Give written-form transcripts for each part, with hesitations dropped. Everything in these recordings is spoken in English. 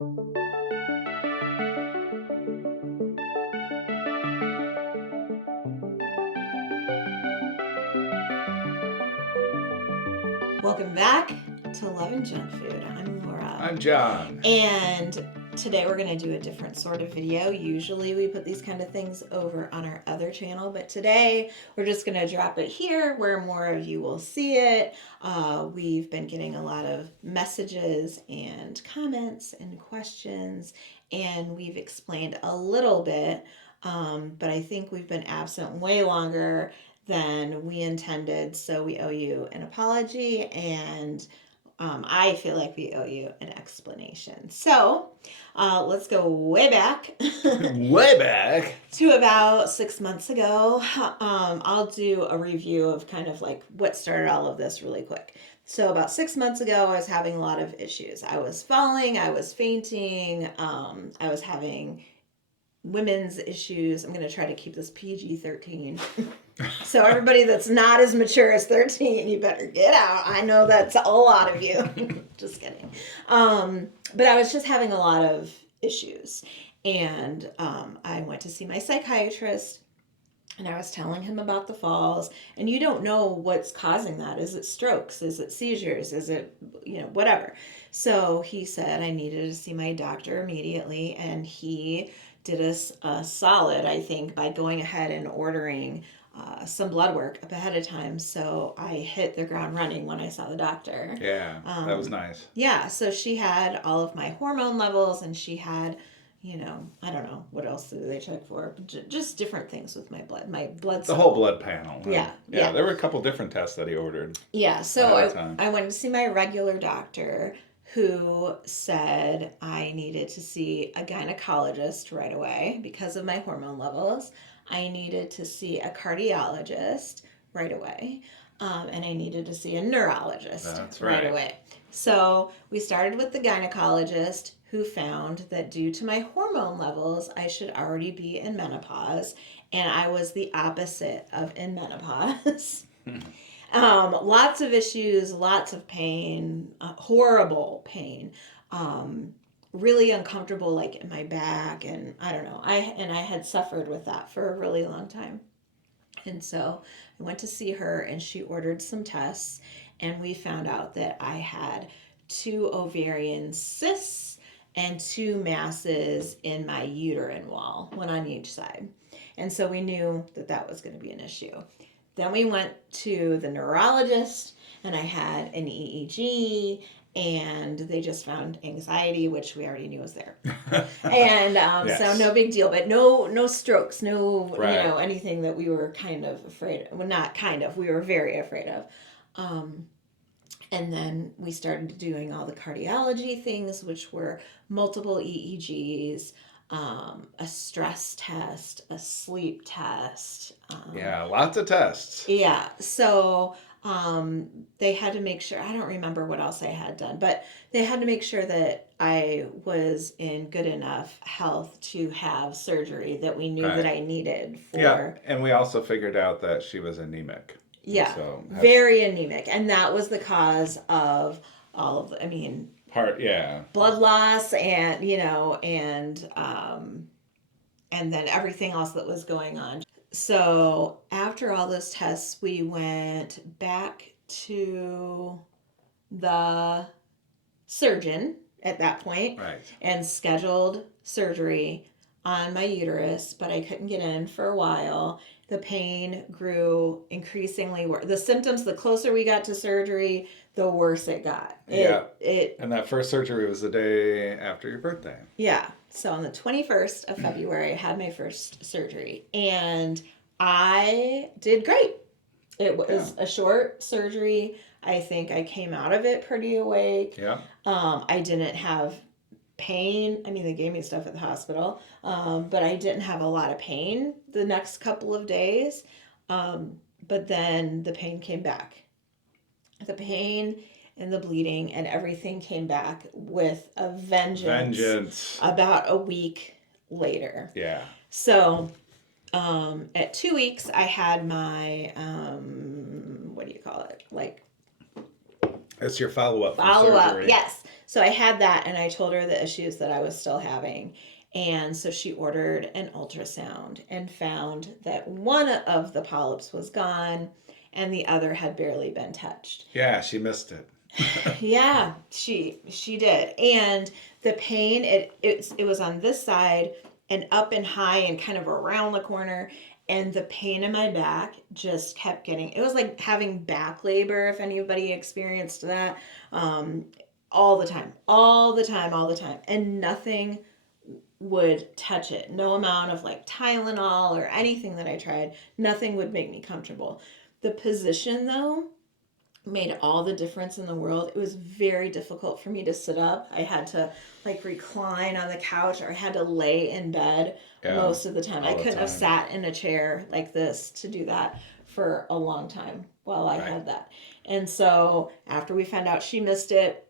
Welcome back to Love and Junk Food. I'm Laura. I'm John. And today we're going to do a different sort of video. Usually we put these kind of things over on our other channel, but today we're just going to drop it here where more of you will see it. We've been getting a lot of messages and comments and questions, and we've explained a little bit, but I think we've been absent way longer than we intended, so we owe you an apology, and I feel like we owe you an explanation. So let's go way back. Way back. To about 6 months ago. I'll do a review of kind of like what started all of this really quick. So about 6 months ago, I was having a lot of issues. I was falling, I was fainting, I was having women's issues. I'm going to try to keep this PG-13. So everybody that's not as mature as 13, you better get out. I know that's a lot of you. Just kidding. But I was just having a lot of issues. And I went to see my psychiatrist, and I was telling him about the falls. And you don't know what's causing that. Is it strokes? Is it seizures? Is it, whatever. So he said I needed to see my doctor immediately. And he did us a solid, I think, by going ahead and ordering some blood work up ahead of time. So I hit the ground running when I saw the doctor. Yeah, that was nice. Yeah, so she had all of my hormone levels, and she had, I don't know, what else do they check for? Just different things with my blood. The whole blood panel. Yeah. There were a couple different tests that he ordered. Yeah, so I went to see my regular doctor, who said I needed to see a gynecologist right away because of my hormone levels. I needed to see a cardiologist right away. And I needed to see a neurologist right away. So we started with the gynecologist, who found that due to my hormone levels, I should already be in menopause. And I was the opposite of in menopause. Lots of issues, lots of pain, horrible pain, really uncomfortable, like in my back, and I don't know. I had suffered with that for a really long time. And so I went to see her, and she ordered some tests, and we found out that I had 2 ovarian cysts and 2 masses in my uterine wall, one on each side. And so we knew that that was going to be an issue. Then we went to the neurologist, and I had an EEG, and they just found anxiety, which we already knew was there. And yes. So no big deal, but no strokes, no anything that we were kind of afraid of. Well, not kind of, we were very afraid of. And then we started doing all the cardiology things, which were multiple EEGs, a stress test, a sleep test. Lots of tests. Yeah. So they had to make sure, I don't remember what else I had done, but they had to make sure that I was in good enough health to have surgery that we knew that I needed for. Yeah. And we also figured out that she was anemic. Yeah. So very anemic. And that was the cause of all of, blood loss and, and then everything else that was going on. So after all those tests, we went back to the surgeon at that point and scheduled surgery on my uterus, but I couldn't get in for a while. The pain grew increasingly worse. The symptoms, the closer we got to surgery, the worse it got. And that first surgery was the day after your birthday. Yeah. So on the 21st of February, I had my first surgery, and I did great. It was a short surgery. I think I came out of it pretty awake. Yeah. I didn't have pain. I mean, they gave me stuff at the hospital, but I didn't have a lot of pain the next couple of days. But then the pain came back. The pain and the bleeding and everything came back with a vengeance. About a week later. Yeah. So at 2 weeks, I had my, what do you call it? Like It's your follow-up from Follow up, surgery. yes. So I had that, and I told her the issues that I was still having. And so she ordered an ultrasound and found that one of the polyps was gone and the other had barely been touched. Yeah, she missed it. Yeah, she did. And the pain, it was on this side and up and high and kind of around the corner. And the pain in my back just kept getting, it was like having back labor, if anybody experienced that. Um, all the time, all the time, all the time. And nothing would touch it. No amount of like Tylenol or anything that I tried, nothing would make me comfortable. The position though made all the difference in the world. It was very difficult for me to sit up. I had to like recline on the couch, or I had to lay in bed Yeah, most of the time. I all the couldn't have time. sat in a chair like this to do that for a long time while I Right. had that. And so after we found out she missed it,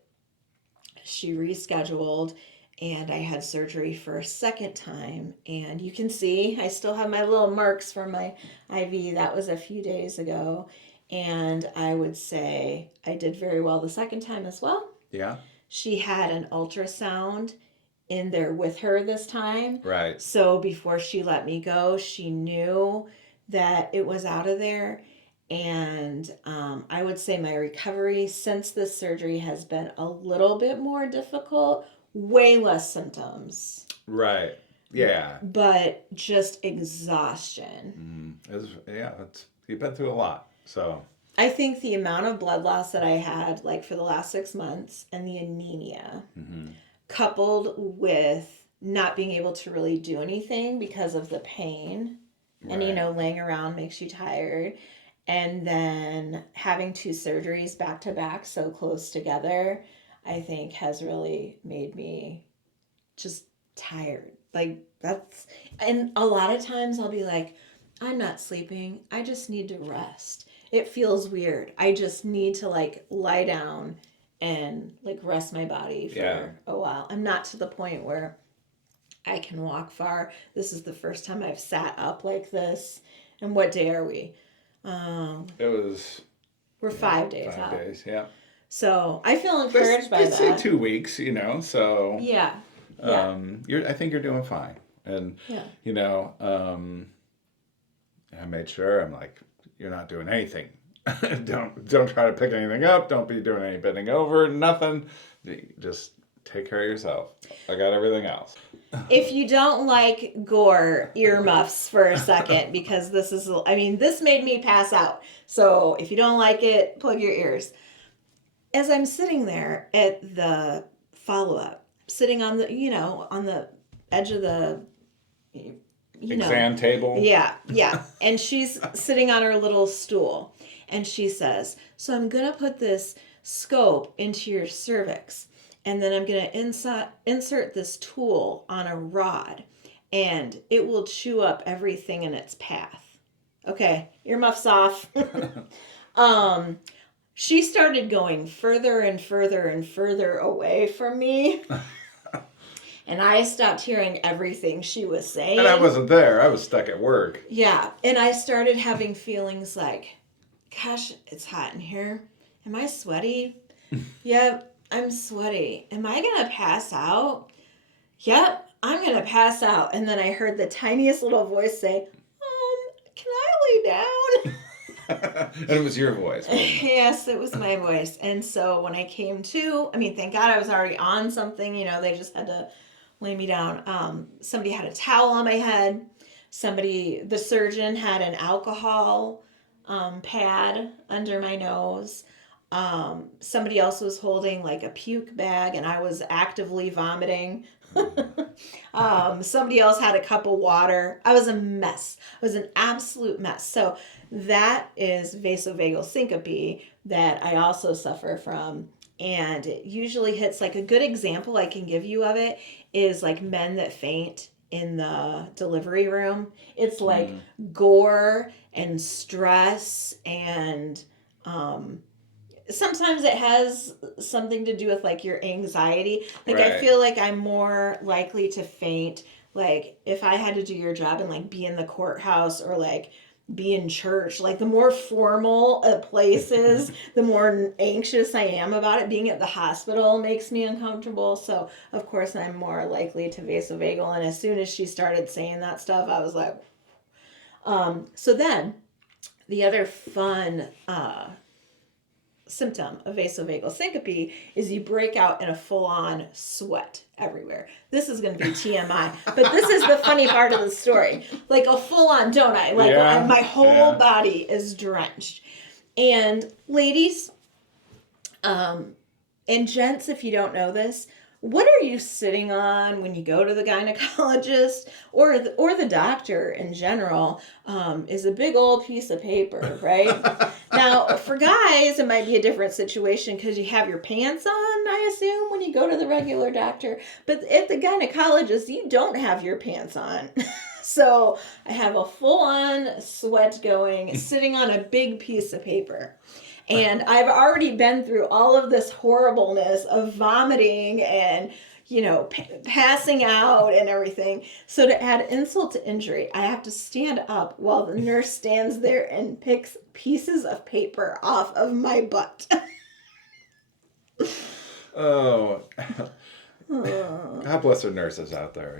she rescheduled, and I had surgery for a second time. And you can see I still have my little marks from my IV. That was a few days ago. And I would say I did very well the second time as well. Yeah. She had an ultrasound in there with her this time. Right. So before she let me go, she knew that it was out of there. And I would say my recovery since this surgery has been a little bit more difficult, way less symptoms, Right. Yeah. but just exhaustion. You've been through a lot. So, I think the amount of blood loss that I had, like for the last 6 months, and the anemia, coupled with not being able to really do anything because of the pain, and laying around makes you tired, and then having two surgeries back to back so close together, I think has really made me just tired. Like that's, and a lot of times I'll be like, I'm not sleeping. I just need to rest. It feels weird. I just need to like lie down and like rest my body for a while. I'm not to the point where I can walk far. This is the first time I've sat up like this. And what day are we? it was We're 5 days 5 days. Yeah. So I feel encouraged by Let's say that. 2 weeks. So Yeah. I think you're doing fine. And Yeah. I made sure I'm like, you're not doing anything. don't try to pick anything up. Don't be doing any bending over. Nothing. Just take care of yourself. I got everything else. If you don't like gore, earmuffs for a second, because this made me pass out. So if you don't like it, plug your ears. As I'm sitting there at the follow-up, sitting on the edge of the exam table. Yeah. And she's sitting on her little stool, and she says, so I'm going to put this scope into your cervix, and then I'm going to insert this tool on a rod, and it will chew up everything in its path. Okay, earmuffs off. She started going further and further and further away from me. And I stopped hearing everything she was saying. And I wasn't there. I was stuck at work. Yeah. And I started having feelings like, gosh, it's hot in here. Am I sweaty? Yep, I'm sweaty. Am I going to pass out? Yep, I'm going to pass out. And then I heard the tiniest little voice say, can I lay down? And it was your voice. Yes, it was my voice. And so when I came to, thank God I was already on something, they just had to lay me down. Somebody had a towel on my head. The surgeon had an alcohol pad under my nose. Somebody else was holding like a puke bag, and I was actively vomiting. Somebody else had a cup of water. I was a mess. I was an absolute mess. So that is vasovagal syncope that I also suffer from. And it usually hits, like a good example I can give you of it is like men that faint in the delivery room. It's like gore and stress, and sometimes it has something to do with like your anxiety. Like Right. I feel like I'm more likely to faint like if I had to do your job and like be in the courthouse, or like be in church. Like the more formal a place is, the more anxious I am about it. Being at the hospital makes me uncomfortable. So of course I'm more likely to vasovagal. And as soon as she started saying that stuff, I was like, so then the other fun symptom of vasovagal syncope is you break out in a full-on sweat everywhere. This is going to be TMI, but this is the funny part of the story. Like a full-on donut. Like my whole body is drenched. And ladies, and gents, if you don't know this, what are you sitting on when you go to the gynecologist or the doctor in general is a big old piece of paper, right? Now, for guys, it might be a different situation because you have your pants on, I assume, when you go to the regular doctor. But at the gynecologist, you don't have your pants on. So I have a full-on sweat going, sitting on a big piece of paper. And I've already been through all of this horribleness of vomiting and, passing out and everything. So to add insult to injury, I have to stand up while the nurse stands there and picks pieces of paper off of my butt. Oh. God bless the nurses out there,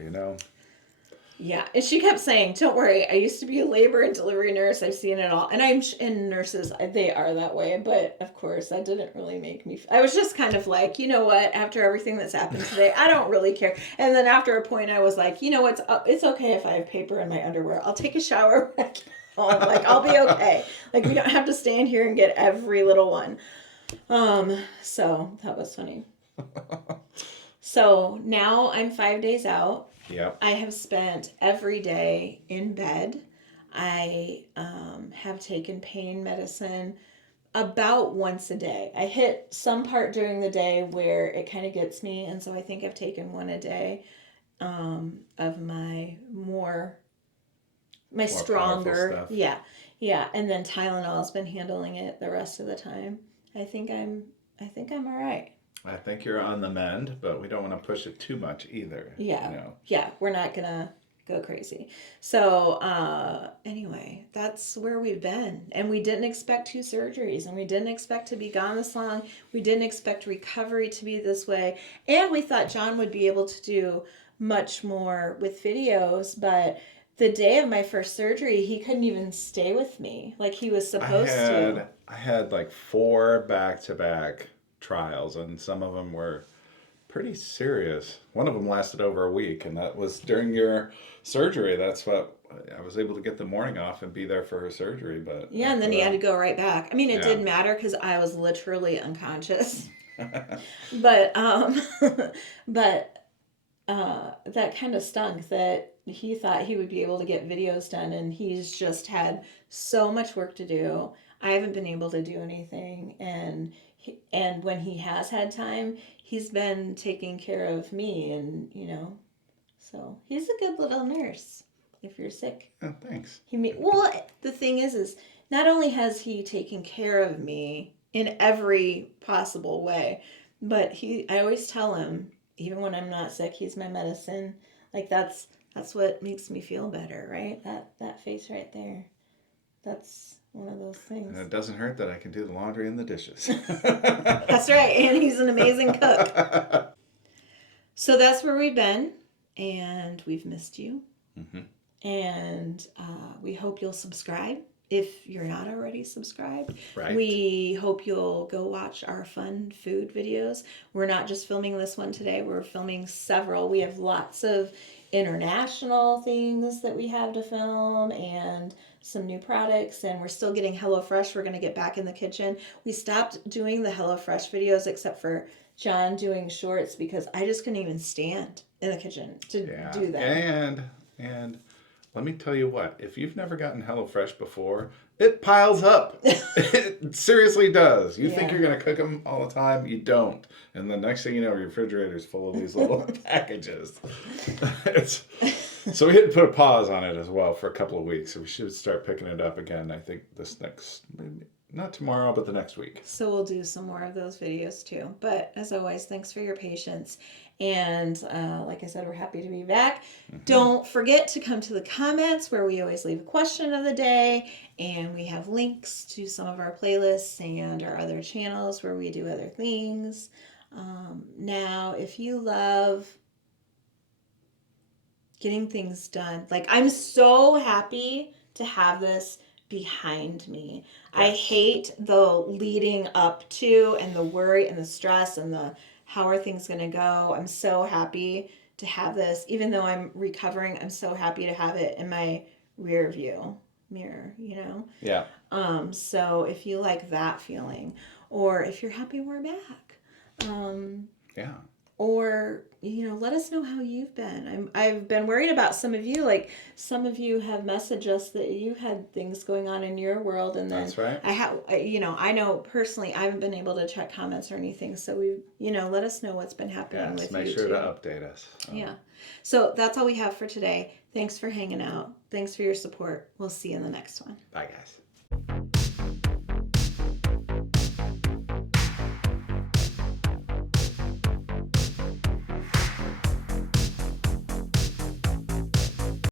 Yeah, and she kept saying, "Don't worry, I used to be a labor and delivery nurse. I've seen it all." And nurses, they are that way. But of course, that didn't really make me. I was just kind of like, you know what? After everything that's happened today, I don't really care. And then after a point, I was like, you know what? It's okay if I have paper in my underwear. I'll take a shower. Like I'll be okay. Like we don't have to stand here and get every little one. So that was funny. So now I'm 5 days out. Yep. I have spent every day in bed. I have taken pain medicine about once a day. I hit some part during the day where it kind of gets me, and so I think I've taken one a day of my stronger. Yeah, and then Tylenol's been handling it the rest of the time. I think I'm all right. I think you're on the mend, but we don't want to push it too much either. Yeah. Yeah, we're not going to go crazy. So, anyway, that's where we've been. And we didn't expect 2 surgeries, and we didn't expect to be gone this long. We didn't expect recovery to be this way. And we thought John would be able to do much more with videos, but the day of my first surgery, he couldn't even stay with me like he was supposed to. I had like 4 back-to-back trials, and some of them were pretty serious. One of them lasted over a week, and that was during your surgery. That's what I was able to get the morning off and be there for her surgery. But yeah, and then he had to go right back. I mean, it didn't matter because I was literally unconscious. But that kind of stunk that he thought he would be able to get videos done, and he's just had so much work to do. I haven't been able to do anything, and when he has had time, he's been taking care of me, and so he's a good little nurse. If you're sick, oh, thanks. The thing is not only has he taken care of me in every possible way, but I always tell him, even when I'm not sick, he's my medicine. Like that's what makes me feel better, right? That face right there, that's one of those things. And it doesn't hurt that I can do the laundry and the dishes. That's right, and he's an amazing cook. So that's where we've been, and we've missed you. Mm-hmm. And we hope you'll subscribe if you're not already subscribed. Right. We hope you'll go watch our fun food videos. We're not just filming this one today, we're filming several. We have lots of international things that we have to film and some new products, and we're still getting HelloFresh. We're going to get back in the kitchen. We stopped doing the HelloFresh videos except for John doing shorts because I just couldn't even stand in the kitchen to do that. And let me tell you what, if you've never gotten HelloFresh before, it piles up. It seriously does. You think you're going to cook them all the time, you don't. And the next thing you know, your refrigerator's full of these little packages. So we had to put a pause on it as well for a couple of weeks. So we should start picking it up again, I think, this next, not tomorrow, but the next week. So we'll do some more of those videos too. But as always, thanks for your patience. And like I said, we're happy to be back. Don't forget to come to the comments where we always leave a question of the day. And we have links to some of our playlists and our other channels where we do other things. Now, if you love getting things done, like I'm so happy to have this behind me. I Yes. hate the leading up to and the worry and the stress and the how are things going to go. I'm so happy to have this. Even though I'm recovering, I'm so happy to have it in my rear view mirror, you know? Yeah. So if you like that feeling, or if you're happy we're back, Yeah. or let us know how you've been. I've been worried about some of you. Like some of you have messaged us that you had things going on in your world, and then That's right. I know personally I haven't been able to check comments or anything. So let us know what's been happening Yes. with Make you sure too. to update us. Yeah. So that's all we have for today. Thanks for hanging out. Thanks for your support. We'll see you in the next one. Bye, guys.